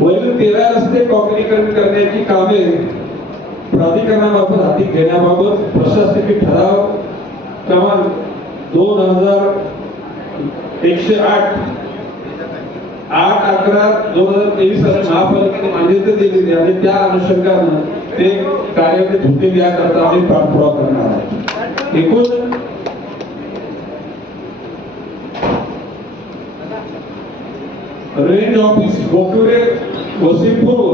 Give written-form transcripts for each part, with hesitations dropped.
वरील 13 रस्ते काँक्रिटीकरण करण्याची कामे प्राधिकरणामार्फत हाती घेण्याबाबत प्रशासकीय ठराव क्रमांक 2108 8/11/2023 साली महापालिकेने मान्यता दिलेली आणि त्या अनुषंगाने ते कार्यान्वित होतील याकरता आम्ही पाठपुरावा करणार आहोत. एकूण रेंज ऑफिस गोकुरे वसई पूर्व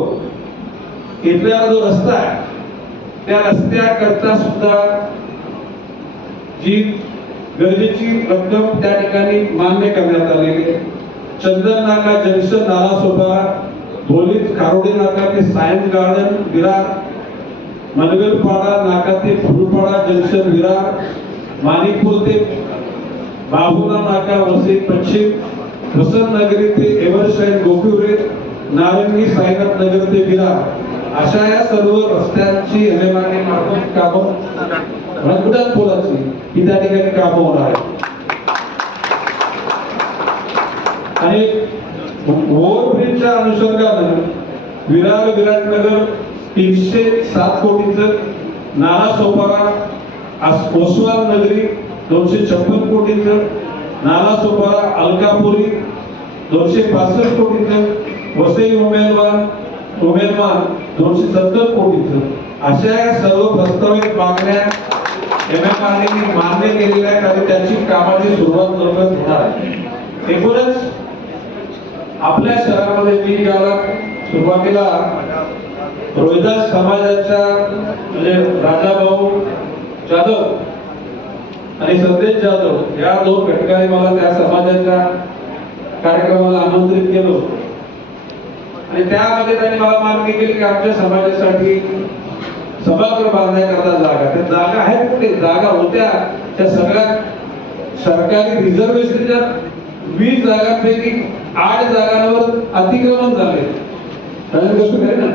इथला जो रस्ता आहे त्या रस्त्याकरता सुद्धा जी गरजेची रक्कम त्या ठिकाणी मान्य करण्यात आलेली आहे. चंदन नाका जंक्शन नालासोपारा, भोलीत खारोडे नाका ते सायन्स गार्डन विरार, मनगलपाडा नाका ते फुलपाडा जंक्शन विरार, माणिकपूर ते बाबुला नाका वसई पश्चिम, वसंत नगरी ते एव्हरशाईन गोकुरे, नारंगी साईनाथ नगर ते विरार अशा या सर्व रस्त्यांची एमएमआरडी मार्फत कामं रंगदार पोलाची ही त्या ठिकाणी कामं होणार आहेत. आणि ओव्हरब्रिजच्या अनुषंगाने विरार विराटनगर 307 कोटीचं, नालासोपारा ओसवाल नगरी 256 कोटीचं, नालासोपारा अलकापुरी 265 कोटीचं, वसई उमेदवार 270 कोटीचं अशा सर्व प्रस्तावित मागण्या एमएमआरडीने मान्य केलेल्या आहेत आणि त्याची कामाची सुरुवात लवकरच होणार आहे. एकूणच आपल्या शहरामध्ये मी याला सुरुवातीला रोहिदास समाजाच्या म्हणजे राजाभाऊ जाधव आणि संदेश जाधव या 2 घटकांनी मला त्या समाजाच्या कार्यक्रमाला आमंत्रित केलं आणि त्यामध्ये त्यांनी मला मागणी केली की आमच्या समाजासाठी सभागृह बांधण्याकरता जागा, त्या जागा आहेत कुठे? जागा होत्या त्या सगळ्या सरकारी रिझर्वेशनच्या 20 जागांपैकी 8 जागांवर अतिक्रमण झाले. ना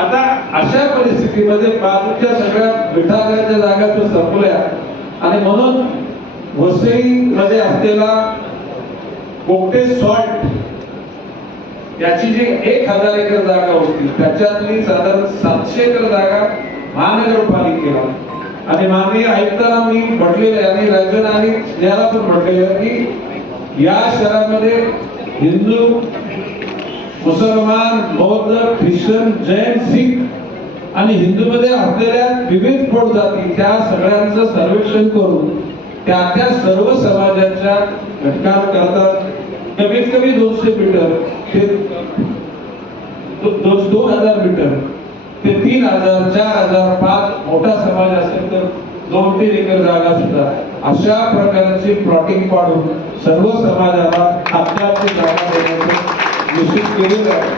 आता अशा परिस्थितीमध्ये बाजूच्या सगळ्या विठागराच्या जागा तो संपल्या आणि म्हणून वसई मध्ये असलेला कोकटे सॉल्ट याची जी 1000 एकर जागा होती त्याच्यातली साधारण 700 एकर जागा महानगरपालिकेला आणि माननीय आयुक्तांना मी म्हटलेलं आणि राजन आणि स्नेहाला पण म्हटलेलं की या शहरामध्ये हिंदू, मुसलमान, बौद्ध, ख्रिश्चन, जैन, शीख आणि हिंदूमध्ये असलेल्या विविध पोट जाती त्या सगळ्यांचं सर्वेक्षण करून त्या सर्व समाजाच्या घटकांकरता कमीत कमी 200 मीटर ते 2000 मीटर ते 3000, 4000, 5 मोठा समाज असेल तर 2-3 एकर जागा सुद्धा अशा प्रकारची प्लॉटिंग पाडून सर्व समाजाला हक्काची जागा देण्याचं निश्चित केलेलं आहे.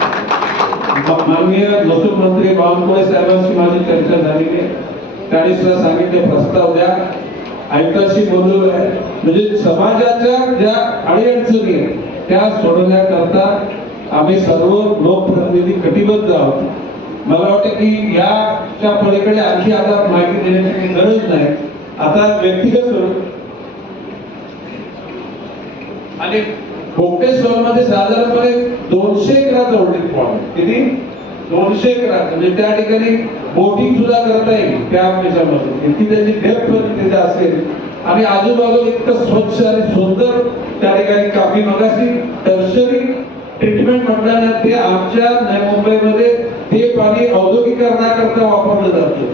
माननीय महसूल मंत्री बावनकुळे साहेबांशी माझी चर्चा झालेली आहे. त्यांनी सुद्धा सांगितले प्रस्ताव द्या, आयुक्तांशी बोललो आहे म्हणजे समाजाच्या ज्या अडीअडचणी आहेत त्या सोडवण्याकरता आम्ही सर्व लोकप्रतिनिधी कटिबद्ध आहोत. मला वाटतं की याच्या पलीकडे आणखी आता माहिती देण्याची गरज नाही. आता व्यक्तिगत आणि कोकटेश्वर मध्ये साधारणपणे 200 एकराचा होल्डिंग प्लॉट. किती? 200 एकरात म्हणजे त्या ठिकाणी बोटिंग सुद्धा करता येईल त्या त्याच्यामध्ये इतकी त्याची डेप्थ तिथे असेल आणि आजूबाजूला इतकं स्वच्छ आणि सुंदर त्या ठिकाणी काफी मगाशी टर्शरी ट्रीटमेंट म्हटल्याने ते आमच्या नवी मुंबईमध्ये ते पाणी औद्योगिकरणाकरता वापरलं जातं.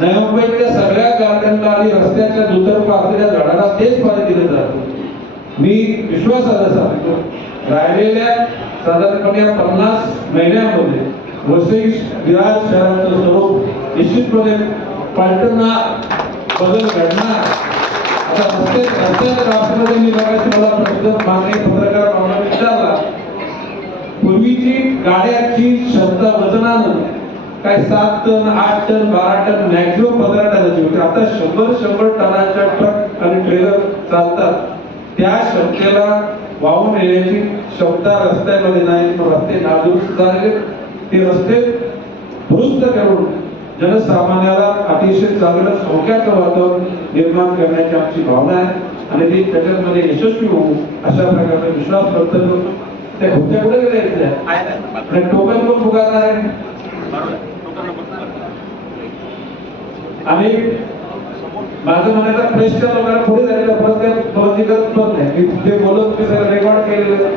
नवी मुंबईतल्या सगळ्या गार्डनला आणि रस्त्याच्या दुतर्फा असलेल्या झाडांना तेच पाणी दिलं जातं. मी विश्वासाला सांगतो राहिलेल्या साधारणपणे 50 महिन्यामध्ये वसई विरार शहराचं स्वरूप निश्चितपणे पलटणार, बदल घडणार. आता रस्त्याच्या बाबतीमध्ये मी बघायचं मला प्रश्न माननीय पत्रकार भावना विचारला. पूर्वीची गाड्यांची क्षमता वजनानं काय 7 टन, 8 टन, 12 टन, मॅक्झिमम 15 टनाची होती. आता 100 टनाच्या ट्रक आणि ट्रेलर चालतात. त्या क्षमतेला वाहून नेण्याची क्षमता रस्त्यामध्ये नाही. रस्ते नादुरुस्त झालेले, ते रस्ते दुरुस्त करून जनसामान्याला अतिशय चांगलं सौख्याचं वातावरण निर्माण करण्याची आमची भावना आहे आणि ती त्याच्यामध्ये यशस्वी होऊ अशा प्रकारचा विश्वास व्यक्त करतो. त्या खुर्च्या कुठे गेल्या इथल्या आणि टोकन कोण पुकारणार आहे आणि माझं म्हणायचं प्रेसच्या लोकांना पुढे जायला परत काय फौजी करत नाही की जे बोलत ते सगळं रेकॉर्ड केलेलं